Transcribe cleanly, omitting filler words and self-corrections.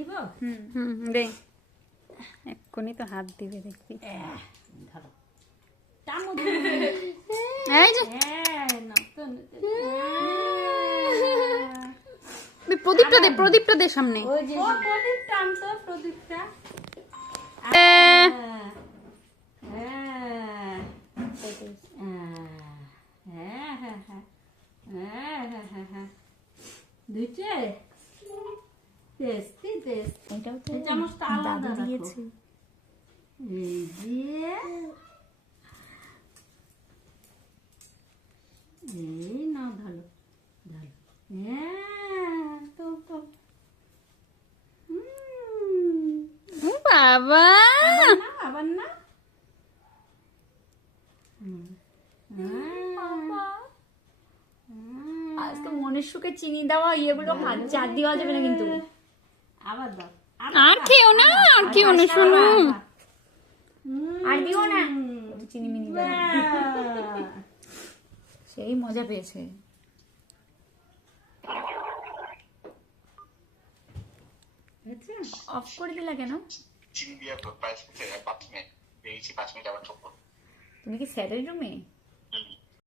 দিব? দে এক্ষুনি তো হাত দিবে দেখবি। ধরো চামচ। এই যে প্রদীপটা দে সামনে। ওই যে প্রদীপটা আনতো, প্রদীপটা। দুইটে টেস্টি টেস্টি। এটাও তো এই চামচটা আলাদা দাদু রাখো। দিয়েছে। এই যে এই নাও, ধরো ধরো। তো তো বাবা আবার না। আজকে মনের সুখে চিনি দেওয়া ইয়েগুলো চার দেওয়া যাবে না কিন্তু। আবার দাও। আর খেও না, আর খেও না শোনো। আর দিও না। চিনি মিনি দেবে। সেই মজা পেয়েছে। অফ করে দিলা কেন? চিনি দিয়ে তো প্রায় 5 মিনিট বেরিয়েছি, 5 মিনিট আবার ঠকবো। তুমি কি স্যারের রুমে?